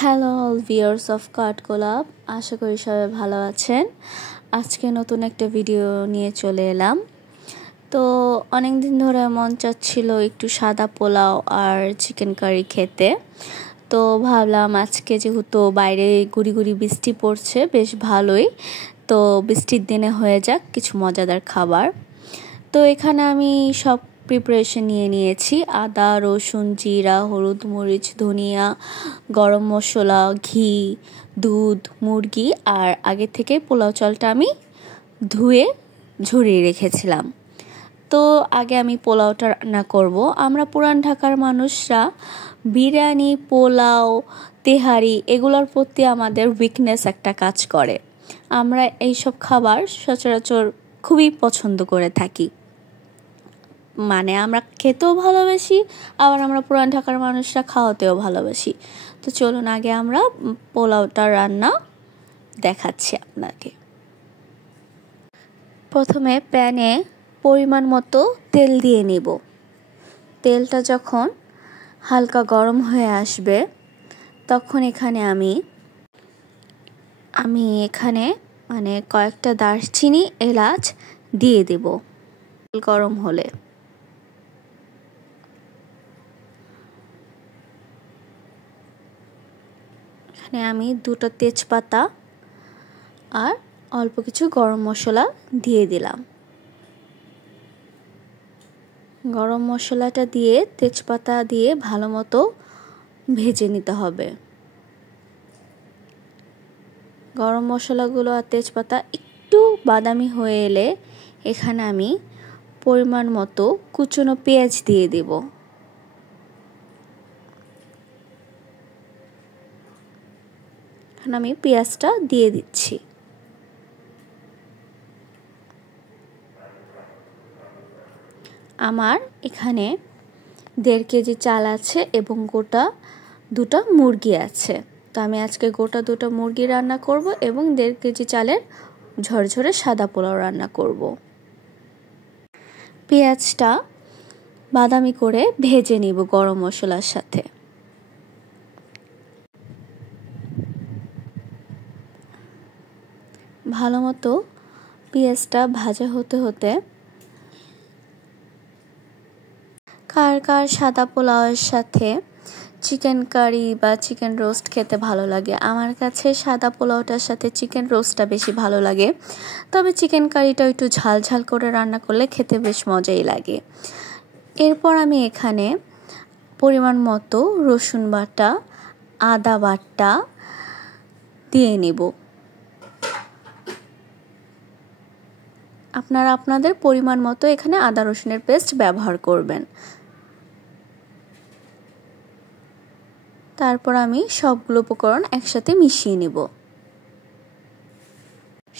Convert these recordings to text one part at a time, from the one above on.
Hello all viewers of কাঠগোলাপ, আশা করি সবাই ভালো আছেন। আজকে নতুন একটা ভিডিও নিয়ে চলে এলাম। তো অনেক দিন ধরে মন চাচ্ছিল একটু সাদা পোলাও আর চিকেন কারি খেতে। তো ভাবলাম আজকে যেহেতু বাইরে গুড়ি গুড়ি বৃষ্টি পড়ছে বেশ ভালোই, তো বৃষ্টির দিনে হয়ে যাক কিছু মজাদার খাবার। তো এখানে আমি সব প্রিপারেশন নিয়ে নিয়েছি। আদা, রসুন, জিরা, হলুদ, মরিচ, ধনিয়া, গরম মশলা, ঘি, দুধ, মুরগি আর আগে থেকে পোলাও চালটা আমি ধুয়ে ঝরিয়ে রেখেছিলাম। তো আগে আমি পোলাওটা রান্না করব। আমরা পুরান ঢাকার মানুষরা বিরিয়ানি, পোলাও, তেহারি এগুলোর প্রতি আমাদের উইকনেস একটা কাজ করে। আমরা এইসব খাবার সচরাচর খুবই পছন্দ করে থাকি। মানে আমরা খেতেও ভালোবাসি, আবার আমরা পুরান ঢাকার মানুষরা খাওয়াতেও ভালোবাসি। তো চলুন আগে আমরা পোলাওটা রান্না দেখাচ্ছি আপনাকে। প্রথমে প্যানে পরিমাণ মতো তেল দিয়ে নিব। তেলটা যখন হালকা গরম হয়ে আসবে তখন এখানে আমি এখানে কয়েকটা দারচিনি, এলাচ দিয়ে দেব। গরম হলে এখানে আমি 2টা তেজপাতা আর অল্প কিছু গরম মশলা দিয়ে দিলাম। গরম মশলাটা দিয়ে তেজপাতা দিয়ে ভালো মতো ভেজে নিতে হবে। গরম মশলাগুলো আর তেজপাতা একটু বাদামি হয়ে এলে এখানে আমি পরিমাণ মতো কুচনো পেঁয়াজ দিয়ে দেব। আমি পেঁয়াজটা দিয়ে দিচ্ছি। আমার এখানে 1.5 কেজি চাল আছে এবং গোটা 2টা মুরগি আছে। তো আমি আজকে গোটা 2টা মুরগি রান্না করব এবং 1.5 কেজি চালের ঝরঝরে সাদা পোলাও রান্না করব। পেঁয়াজটা বাদামি করে ভেজে নিব গরম মশলার সাথে। ভালো মতো পেঁয়াজটা ভাজা হতে হতে কার কার সাদা পোলাওয়ের সাথে চিকেন কারি বা চিকেন রোস্ট খেতে ভালো লাগে? আমার কাছে সাদা পোলাওটার সাথে চিকেন রোস্টটা বেশি ভালো লাগে, তবে চিকেন কারিটা একটু ঝাল ঝাল করে রান্না করলে খেতে বেশ মজাই লাগে। এরপর আমি এখানে পরিমাণ মতো রসুন বাটা, আদা বাটা দিয়ে নেব। আপনারা আপনাদের পরিমাণ মতো এখানে আদা রসুনের পেস্ট ব্যবহার করবেন। তারপর আমি সবগুলো উপকরণ একসাথে মিশিয়ে নেব।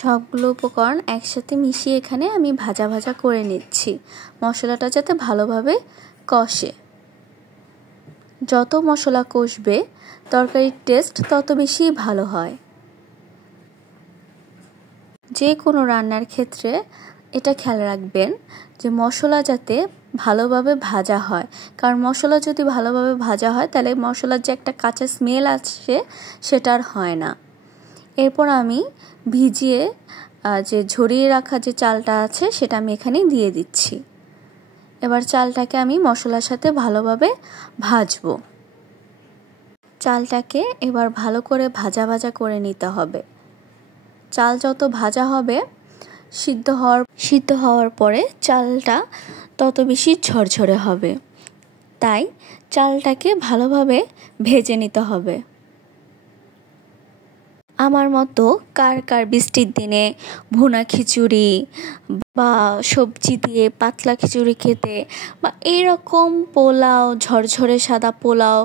সবগুলো উপকরণ একসাথে মিশিয়ে এখানে আমি ভাজা ভাজা করে নিচ্ছি। মশলাটা যাতে ভালোভাবে কষে। যত মশলা কষবে তরকারির টেস্ট তত বেশি ভালো হয়। যে কোনো রান্নার ক্ষেত্রে এটা খেয়াল রাখবেন যে মশলা যাতে ভালোভাবে ভাজা হয়, কারণ মশলা যদি ভালোভাবে ভাজা হয় তাহলে মশলার যে একটা কাঁচা স্মেল আছে সেটা আর হয় না। এরপর আমি ভিজিয়ে যে ঝরিয়ে রাখা যে চালটা আছে সেটা আমি এখানে দিয়ে দিচ্ছি। এবার চালটাকে আমি মশলার সাথে ভালোভাবে ভাজবো। চালটাকে এবার ভালো করে ভাজা ভাজা করে নিতে হবে। চাল যত ভাজা হবে সিদ্ধ হওয়ার পরে চালটা তত বেশি ঝরঝরে হবে। তাই চালটাকে ভালোভাবে ভেজে নিতে হবে। আমার মতো কার কার বৃষ্টির দিনে ভুনা খিচুড়ি বা সবজি দিয়ে পাতলা খিচুড়ি খেতে বা এইরকম পোলাও, ঝরঝরে সাদা পোলাও,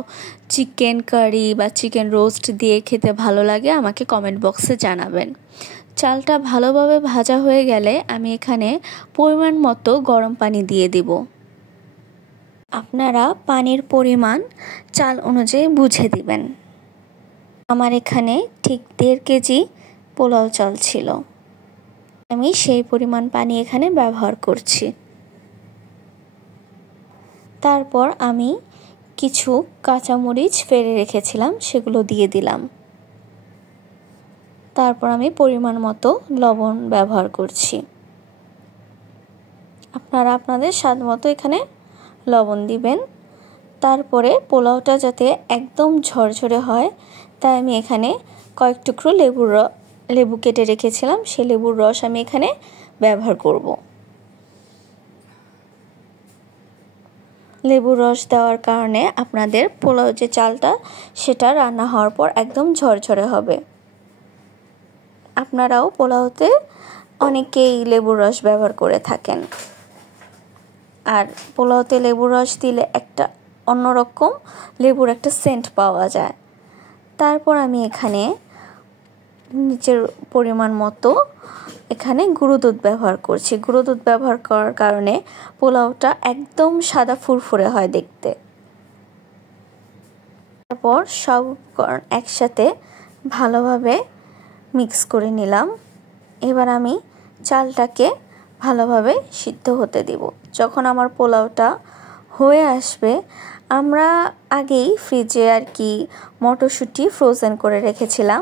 চিকেন কারি বা চিকেন রোস্ট দিয়ে খেতে ভালো লাগে আমাকে কমেন্ট বক্সে জানাবেন। চালটা ভালোভাবে ভাজা হয়ে গেলে আমি এখানে পরিমাণ মতো গরম পানি দিয়ে দিব। আপনারা পানির পরিমাণ চাল অনুযায়ী বুঝে দিবেন। আমার এখানে ঠিক 1.5 কেজি পোলাও চাল ছিল, আমি সেই পরিমাণ পানি এখানে ব্যবহার করছি। তারপর আমি কিছু কাঁচামরিচ ফেলে রেখেছিলাম, সেগুলো দিয়ে দিলাম। তারপর আমি পরিমাণ মতো লবণ ব্যবহার করছি। আপনারা আপনাদের স্বাদ মতো এখানে লবণ দিবেন। তারপরে পোলাওটা যাতে একদম ঝরঝরে হয় তাই আমি এখানে কয়েক টুকরো লেবু কেটে রেখেছিলাম, সেই লেবুর রস আমি এখানে ব্যবহার করব। লেবুর রস দেওয়ার কারণে আপনাদের পোলাও যে চালটা সেটা রান্না হওয়ার পর একদম ঝরঝরে হবে। আপনারাও পোলাওতে অনেকেই লেবুর রস ব্যবহার করে থাকেন, আর পোলাওতে লেবুর রস দিলে একটা অন্যরকম লেবুর একটা সেন্ট পাওয়া যায়। তারপর আমি এখানে নিচের পরিমাণ মতো এখানে গুঁড়ো দুধ ব্যবহার করছি। গুঁড়ো দুধ ব্যবহার করার কারণে পোলাওটা একদম সাদা ফুরফুরে হয় দেখতে। তারপর সব একসাথে ভালোভাবে মিক্স করে নিলাম। এবার আমি চালটাকে ভালোভাবে সিদ্ধ হতে দেব। যখন আমার পোলাওটা হয়ে আসবে, আমরা আগেই ফ্রিজে মটরশুঁটি ফ্রোজেন করে রেখেছিলাম,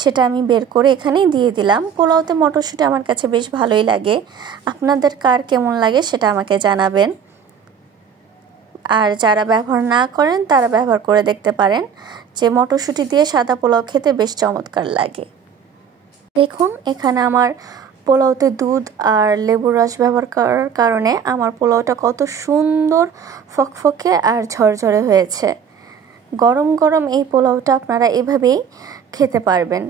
সেটা আমি বের করে এখানে দিয়ে দিলাম। পোলাওতে মটরশুঁটি আমার কাছে বেশ ভালোই লাগে, আপনাদের কার কেমন লাগে সেটা আমাকে জানাবেন। আর যারা ব্যবহার না করেন তারা ব্যবহার করে দেখতে পারেন, যে মটরশুঁটি দিয়ে সাদা পোলাও খেতে বেশ চমৎকার লাগে। দেখুন এখানে আমার পোলাওতে দুধ আর লেবুর রস ব্যবহার করার কারণে আমার পোলাওটা কত সুন্দর ফকফকে আর ঝরঝরে হয়েছে। গরম গরম এই পোলাওটা আপনারা এভাবেই খেতে পারবেন।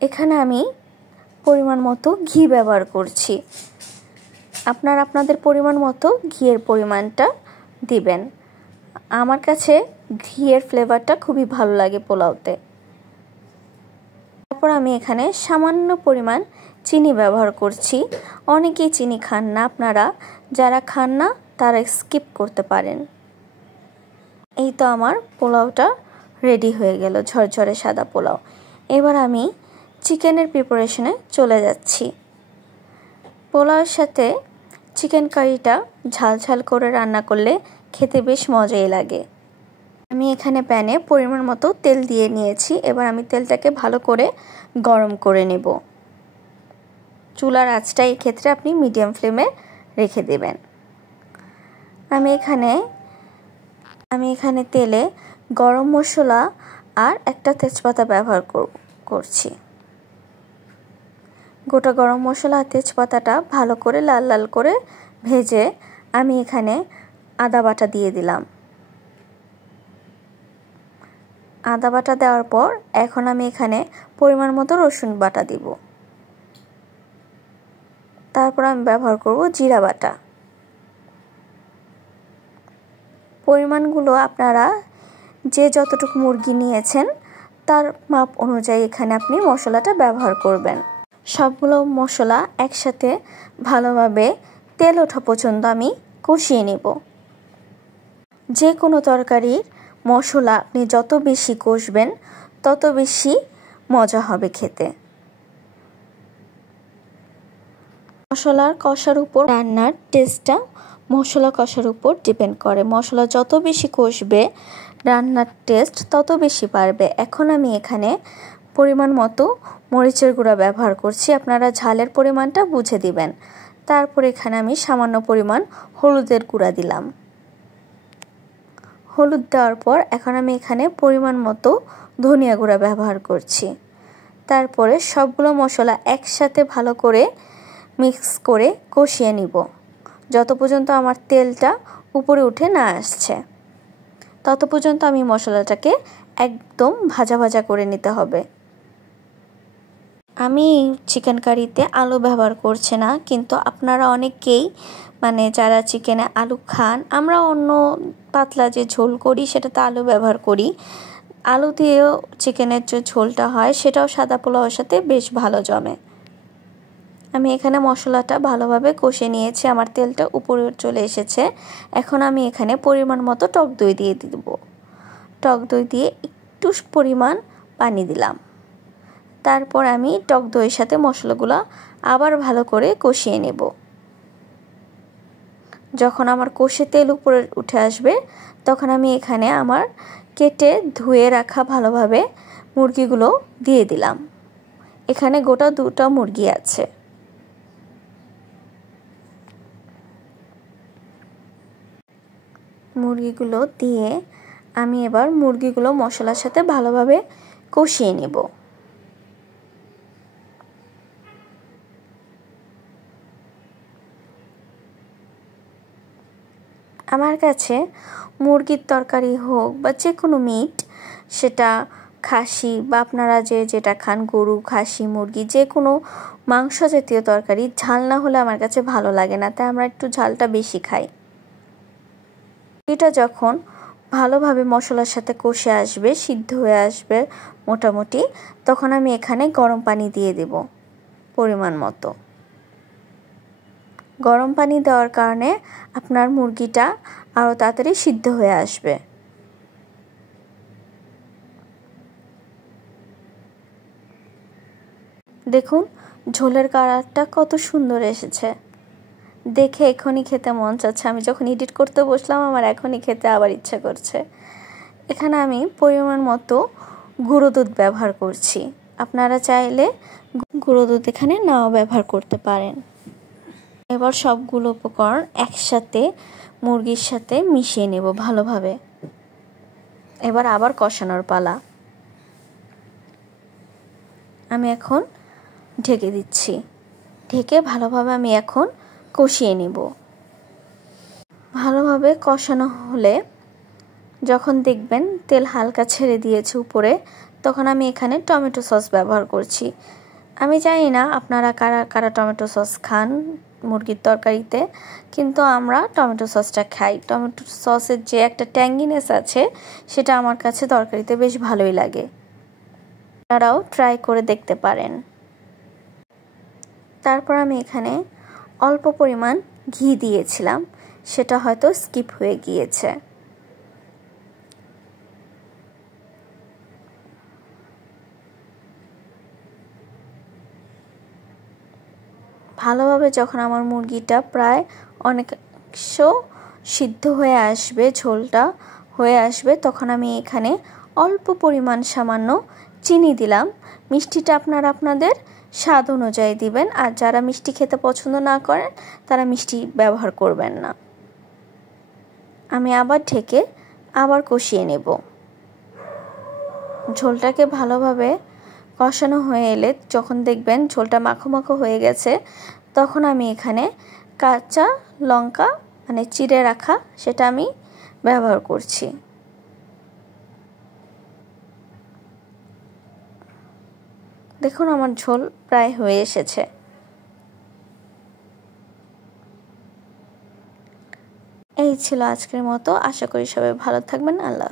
এখানে আমি পরিমাণ মতো ঘি ব্যবহার করছি। আপনারা আপনাদের পরিমাণ মতো ঘিয়ের পরিমাণটা দিবেন। আমার কাছে ঘিয়ের ফ্লেভারটা খুবই ভালো লাগে পোলাওতে। তারপর আমি এখানে সামান্য পরিমাণ চিনি ব্যবহার করছি। অনেকেই চিনি খান না, আপনারা যারা খান না তারা স্কিপ করতে পারেন। এই তো আমার পোলাওটা রেডি হয়ে গেল, ঝরঝরে সাদা পোলাও। এবার আমি চিকেনের প্রিপারেশনে চলে যাচ্ছি। পোলাওর সাথে চিকেন কারিটা ঝাল ঝাল করে রান্না করলে খেতে বেশ মজাই লাগে। আমি এখানে প্যানে পরিমাণ মতো তেল দিয়ে নিয়েছি। এবার আমি তেলটাকে ভালো করে গরম করে নেব। চুলার আঁচটা এই ক্ষেত্রে আপনি মিডিয়াম ফ্লেমে রেখে দেবেন। আমি এখানে তেলে গরম মশলা আর একটা তেজপাতা ব্যবহার করছি। গোটা গরম মশলা আর তেজপাতাটা ভালো করে লাল লাল করে ভেজে আমি এখানে আদা বাটা দিয়ে দিলাম। আদা বাটা দেওয়ার পর এখন আমি এখানে পরিমাণ মতো রসুন বাটা দিব। তারপর আমি ব্যবহার করব জিরা বাটা। পরিমাণগুলো আপনারা যে যতটুকু মুরগি নিয়েছেন তার মাপ অনুযায়ী এখানে আপনি মশলাটা ব্যবহার করবেন। সবগুলো মশলা একসাথে ভালোভাবে তেল ওঠা পর্যন্ত আমি কষিয়ে নেব। যে কোনো তরকারির মশলা আপনি যত বেশি কষবেন তত বেশি মজা হবে খেতে। মশলার কষার উপর রান্নার টেস্টটা মশলা কষার উপর ডিপেন্ড করে। মশলা যত বেশি কষবে রান্নার টেস্ট তত বেশি বাড়বে। এখন আমি এখানে পরিমাণ মতো মরিচের গুঁড়া ব্যবহার করছি, আপনারা ঝালের পরিমাণটা বুঝে দিবেন। তারপর এখানে আমি সামান্য পরিমাণ হলুদের গুঁড়া দিলাম। হলুদ দেওয়ার পর এখন আমি এখানে পরিমাণ মতো ধনিয়া গুঁড়া ব্যবহার করছি। তারপরে সবগুলো মশলা একসাথে ভালো করে মিক্স করে কষিয়ে নিব, যত পর্যন্ত আমার তেলটা উপরে উঠে না আসছে তত পর্যন্ত আমি মশলাটাকে একদম ভাজা ভাজা করে নিতে হবে। আমি চিকেন কারিতে আলু ব্যবহার করছি না, কিন্তু আপনারা অনেকেই যারা চিকেনে আলু খান, আমরা অন্য পাতলা যে ঝোল করি সেটাতে আলু ব্যবহার করি। আলু দিয়েও চিকেনের যে ঝোলটা হয় সেটাও সাদা পোলাওর সাথে বেশ ভালো জমে। আমি এখানে মশলাটা ভালোভাবে কষে নিয়েছি, আমার তেলটা উপরে চলে এসেছে। এখন আমি এখানে পরিমাণ মতো টক দই দিয়ে দিব। টক দই দিয়ে একটু পরিমাণ পানি দিলাম। তারপর আমি টক দইয়ের সাথে মশলাগুলো আবার ভালো করে কষিয়ে নেব। যখন আমার কষে তেল উপরে উঠে আসবে তখন আমি এখানে আমার কেটে ধুয়ে রাখা ভালোভাবে মুরগিগুলো দিয়ে দিলাম। এখানে গোটা 2টা মুরগি আছে। মুরগিগুলো দিয়ে আমি এবার মুরগিগুলো মশলার সাথে ভালোভাবে কষিয়ে নেব। আমার কাছে মুরগির তরকারি হোক বা যে কোনো মিট, সেটা খাসি বা আপনারা যেটা খান, গরু, খাসি, মুরগি, যে কোনো মাংস জাতীয় তরকারি ঝাল না হলে আমার কাছে ভালো লাগে না, তাই আমরা একটু ঝালটা বেশি খাই। এটা যখন ভালোভাবে মশলার সাথে কষে আসবে, সিদ্ধ হয়ে আসবে মোটামুটি, তখন আমি এখানে গরম পানি দিয়ে দেব পরিমাণ মতো। গরম পানি দেওয়ার কারণে আপনার মুরগিটা আরও তাড়াতাড়ি সিদ্ধ হয়ে আসবে। দেখুন ঝোলের কালারটা কত সুন্দর এসেছে, দেখে এখনই খেতে মন চাচ্ছে। আমি যখন এডিট করতে বসলাম আমার এখনই খেতে আবার ইচ্ছা করছে। এখানে আমি পরিমাণ মতো গুঁড়ো দুধ ব্যবহার করছি। আপনারা চাইলে গুঁড়ো দুধ এখানে নাও ব্যবহার করতে পারেন। এবার সবগুলো উপকরণ একসাথে মুরগির সাথে মিশিয়ে নেব ভালোভাবে। এবার আবার কষানোর পালা। আমি এখন ঢেকে দিচ্ছি। ঢেকে ভালোভাবে আমি এখন কষিয়ে নেব। ভালোভাবে কষানো হলে যখন দেখবেন তেল হালকা ছেড়ে দিয়েছে উপরে, তখন আমি এখানে টমেটো সস ব্যবহার করছি। আমি জানি না আপনারা কারা কারা টমেটো সস খান মুরগির তরকারিতে, কিন্তু আমরা টমেটো সসটা খাই। টমেটো সসের যে একটা ট্যাঙ্গিনেস আছে সেটা আমার কাছে তরকারিতে বেশ ভালোই লাগে। আপনারাও ট্রাই করে দেখতে পারেন। তারপর আমি এখানে অল্প পরিমাণ ঘি দিয়েছিলাম, সেটা হয়তো স্কিপ হয়ে গিয়েছে। ভালোভাবে যখন আমার মুরগিটা প্রায় অনেকাংশ সিদ্ধ হয়ে আসবে, ঝোলটা হয়ে আসবে, তখন আমি এখানে অল্প পরিমাণ সামান্য চিনি দিলাম। মিষ্টিটা আপনারা আপনাদের স্বাদ অনুযায়ী দিবেন, আর যারা মিষ্টি খেতে পছন্দ না করেন তারা মিষ্টি ব্যবহার করবেন না। আমি আবার ঢেকে আবার কষিয়ে নেব। ঝোলটাকে ভালোভাবে কষানো হয়ে এলে যখন দেখবেন ঝোলটা মাখো মাখো হয়ে গেছে, তখন আমি এখানে কাঁচা লঙ্কা মানে চিড়ে রাখা সেটা আমি ব্যবহার করছি। দেখুন আমার ঝোল প্রায় হয়ে এসেছে। এই ছিল আজকের মতো। আশা করি সবাই ভালো থাকবেন। আল্লাহ।